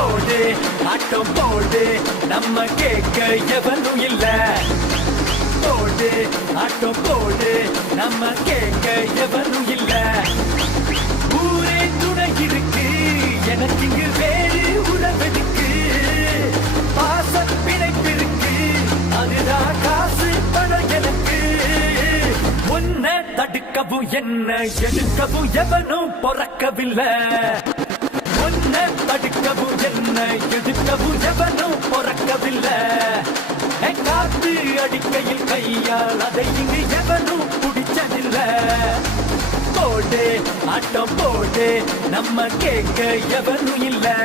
போடு ஆட்டம் போடு நம்ம கேட்க எவனும் இல்ல போடு ஆட்டம் போடு நம்ம கேட்க எவனும் இல்ல ஊரே துணை இருக்கு எனக்கு இங்கு வேறு உறவெடுக்கு பாச பிணைப்பிருக்கு அதுதான் காசு பணம் எனக்கு உன்னை தடுக்கவும் என்ன எடுக்கவும் எவனும் பொறக்கவில்லை உன்னை தடுக்கவும் என்ன எடுக்கவும் எவனும் பொறக்கவில்லை காத்து அடிக்கையில் கையால் அதை இங்கு எவனும் பிடிச்சதில்லை போடு ஆட்டம் போடு நம்ம கேட்க எவனும் இல்லை